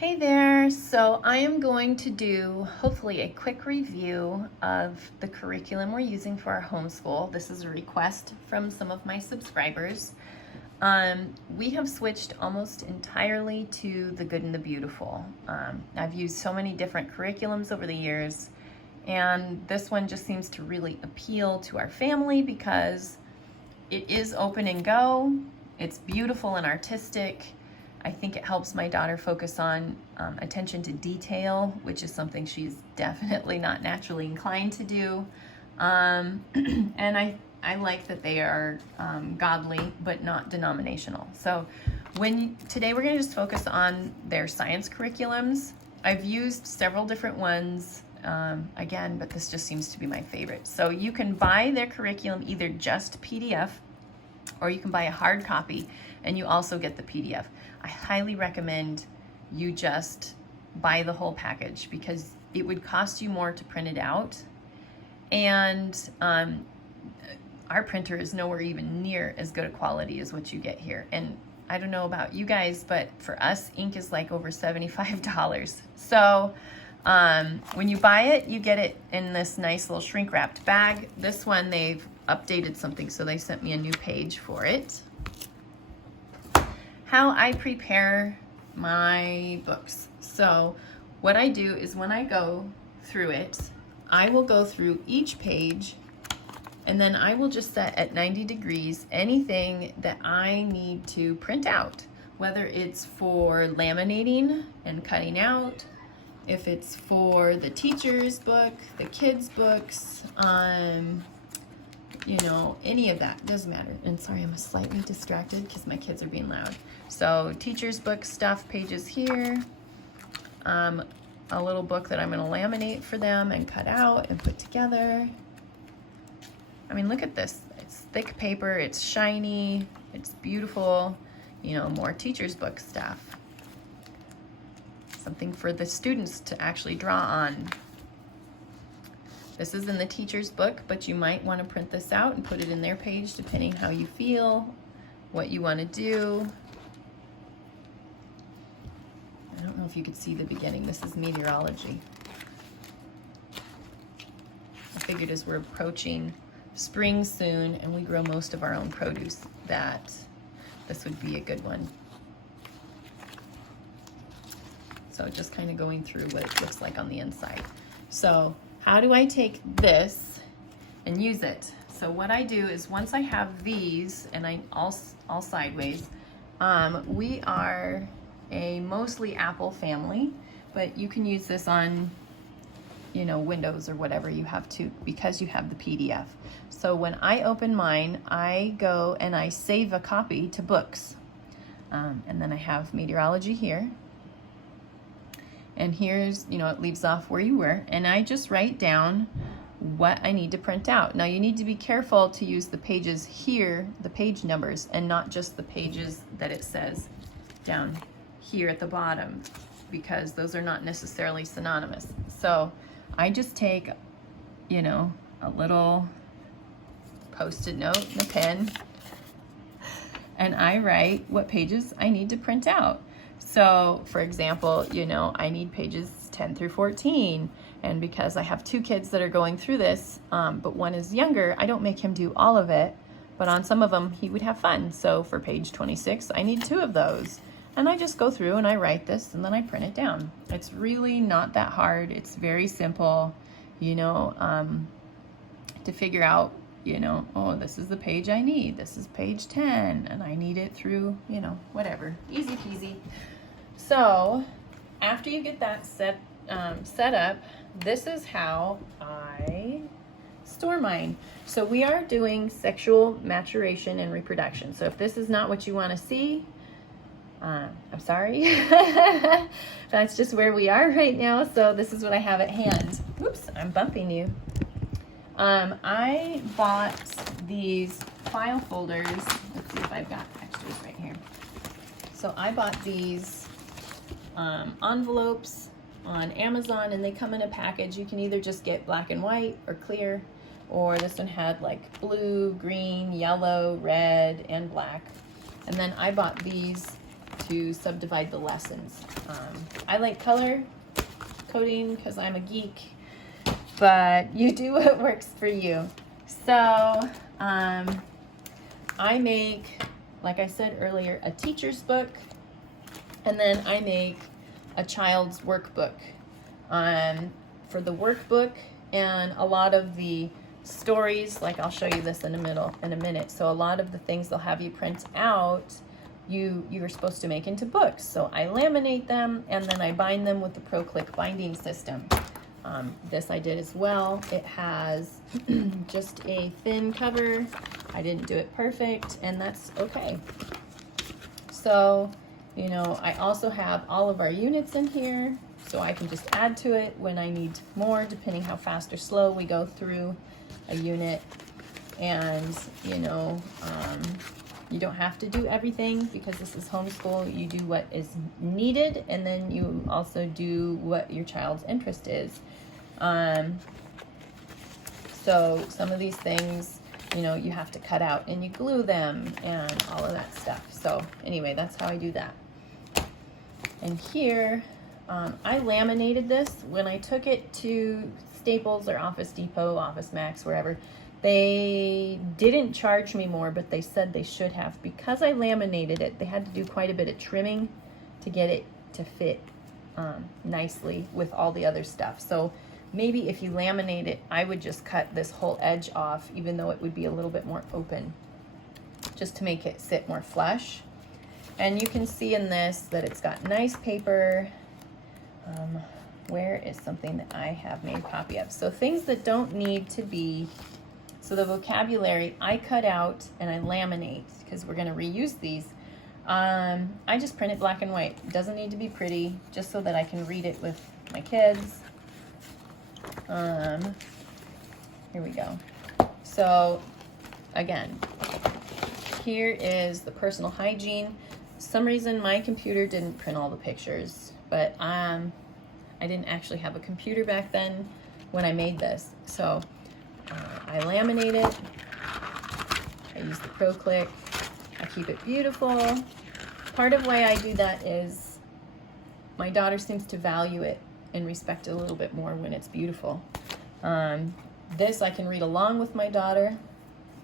Hey there, so I am going to do hopefully a quick review of the curriculum we're using for our homeschool. This is a request from some of my subscribers. We have switched almost entirely to the Good and the Beautiful. I've used so many different curriculums over the years, and this one just seems to really appeal to our family because it is open and go, it's beautiful and artistic. I think it helps my daughter focus on attention to detail, which is something she's definitely not naturally inclined to do. And I like that they are godly, but not denominational. So today we're gonna just focus on their science curriculums. I've used several different ones, again, but this just seems to be my favorite. So you can buy their curriculum either just PDF, or you can buy a hard copy and you also get the PDF. I highly recommend you just buy the whole package because it would cost you more to print it out. And our printer is nowhere even near as good a quality as what you get here. And I don't know about you guys, but for us, ink is like over $75. So when you buy it, you get it in this nice little shrink wrapped bag. This one, they've updated something, so they sent me a new page for it. How I prepare my books. So what I do is when I go through it, I will go through each page and then I will just set at 90 degrees anything that I need to print out, whether it's for laminating and cutting out, if it's for the teacher's book, the kids' books, you know, any of that, doesn't matter. And sorry, I'm slightly distracted because my kids are being loud. So teacher's book stuff pages here, a little book that I'm going to laminate for them and cut out and put together. I mean, look at this. It's thick paper, it's shiny, it's beautiful, you know, more teacher's book stuff. Something for the students to actually draw on. This is in the teacher's book, but you might want to print this out and put it in their page depending how you feel, what you want to do. I don't know if you could see the beginning. This is meteorology. I figured as we're approaching spring soon and we grow most of our own produce, that this would be a good one. So just kind of going through what it looks like on the inside. So how do I take this and use it? So what I do is once I have these, and I all sideways, we are a mostly Apple family, but you can use this on, you know, Windows or whatever you have to, because you have the PDF. So when I open mine, I go and I save a copy to books. And then I have meteorology here. And here's, you know, it leaves off where you were. And I just write down what I need to print out. Now you need to be careful to use the pages here, the page numbers, and not just the pages that it says down here at the bottom, because those are not necessarily synonymous. So I just take, you know, a little Post-it note and a pen, and I write what pages I need to print out. So for example, you know, I need pages 10 through 14. And because I have two kids that are going through this, but one is younger, I don't make him do all of it, but on some of them he would have fun. So for page 26, I need 2 of those. And I just go through and I write this and then I print it down. It's really not that hard. It's very simple, you know, to figure out, you know, oh, this is the page I need. This is page 10 and I need it through, you know, whatever. Easy peasy. So after you get that set up, this is how I store mine. So we are doing sexual maturation and reproduction. So if this is not what you want to see, I'm sorry. That's just where we are right now. So this is what I have at hand. Oops, I'm bumping you. I bought these file folders. Let's see if I've got extras right here. So I bought these envelopes on Amazon, and they come in a package. You can either just get black and white or clear, or this one had like blue, green, yellow, red, and black. And then I bought these to subdivide the lessons. I like color coding because I'm a geek, but you do what works for you. So I make, like I said earlier, a teacher's book, and then I make a child's workbook. For the workbook and a lot of the stories, like I'll show you this in a minute. So a lot of the things they'll have you print out, you are supposed to make into books. So I laminate them and then I bind them with the Pro-Click binding system. This I did as well. It has just a thin cover. I didn't do it perfect, and that's okay. So, you know, I also have all of our units in here, so I can just add to it when I need more, depending how fast or slow we go through a unit. And, you know, you don't have to do everything because this is homeschool. You do what is needed, and then you also do what your child's interest is. So some of these things, you know, you have to cut out and you glue them and all of that stuff. So anyway, that's how I do that. And here, I laminated this. When I took it to Staples or Office Depot, Office Max, wherever, they didn't charge me more, but they said they should have. Because I laminated it, they had to do quite a bit of trimming to get it to fit nicely with all the other stuff. So maybe if you laminate it, I would just cut this whole edge off, even though it would be a little bit more open, just to make it sit more flush. And you can see in this that it's got nice paper. Where is something that I have made a copy of? So things that don't need to be, so the vocabulary I cut out and I laminate because we're gonna reuse these. I just print it black and white. It doesn't need to be pretty, just so that I can read it with my kids. Here we go. So again, here is the personal hygiene. For some reason my computer didn't print all the pictures, but I didn't actually have a computer back then when I made this. So I laminate it. I use the Pro-Click. I keep it beautiful. Part of why I do that is my daughter seems to value it and respect it a little bit more when it's beautiful. This I can read along with my daughter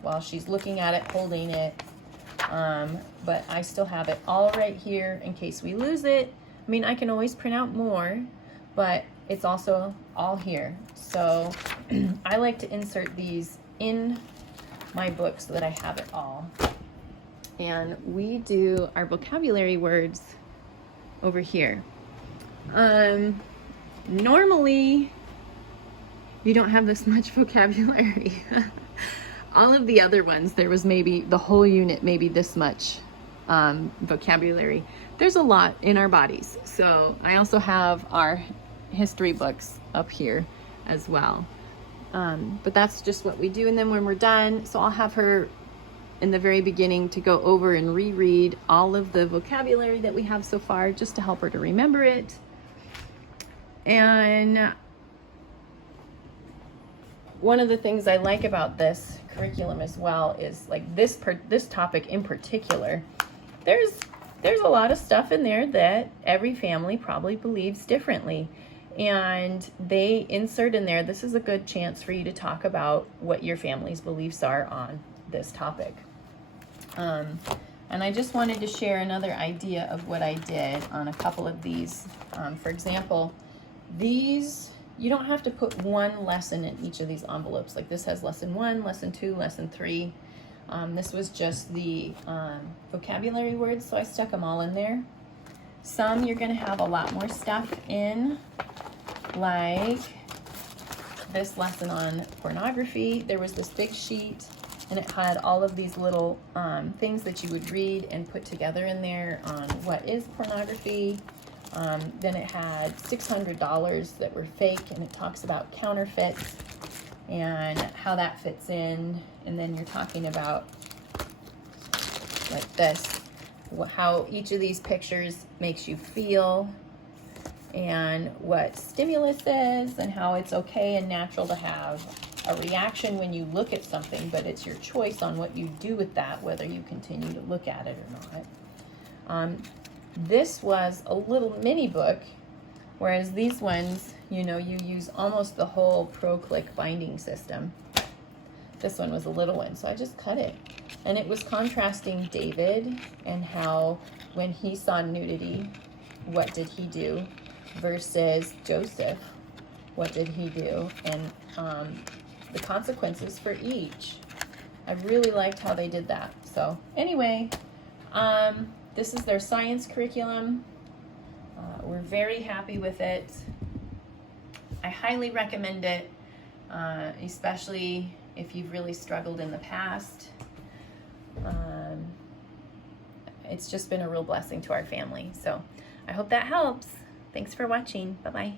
while she's looking at it, holding it. But I still have it all right here in case we lose it. I mean, I can always print out more, but it's also all here. So I like to insert these in my book so that I have it all. And we do our vocabulary words over here. Normally, you don't have this much vocabulary. All of the other ones, there was maybe the whole unit, maybe this much vocabulary. There's a lot in our bodies. So I also have our history books up here as well. But that's just what we do. And then when we're done, so I'll have her in the very beginning to go over and reread all of the vocabulary that we have so far, just to help her to remember it. And one of the things I like about this curriculum as well is like this topic in particular, there's a lot of stuff in there that every family probably believes differently. And they insert in there, this is a good chance for you to talk about what your family's beliefs are on this topic. And I just wanted to share another idea of what I did on a couple of these. For example, these, you don't have to put one lesson in each of these envelopes. Like this has lesson 1, lesson 2, lesson 3. This was just the vocabulary words, so I stuck them all in there. Some you're gonna have a lot more stuff in, like this lesson on pornography. There was this big sheet and it had all of these little things that you would read and put together in there on what is pornography. Then it had $600 that were fake, and it talks about counterfeits and how that fits in. And then you're talking about like this, how each of these pictures makes you feel, and what stimulus is, and how it's okay and natural to have a reaction when you look at something, but it's your choice on what you do with that, whether you continue to look at it or not. This was a little mini book, whereas these ones, you know, you use almost the whole Pro-Click binding system. This one was a little one, so I just cut it. And it was contrasting David and how when he saw nudity, what did he do, versus Joseph, what did he do, and the consequences for each. I really liked how they did that. So anyway, this is their science curriculum. We're very happy with it. I highly recommend it, especially if you've really struggled in the past. It's just been a real blessing to our family. So I hope that helps. Thanks for watching. Bye-bye.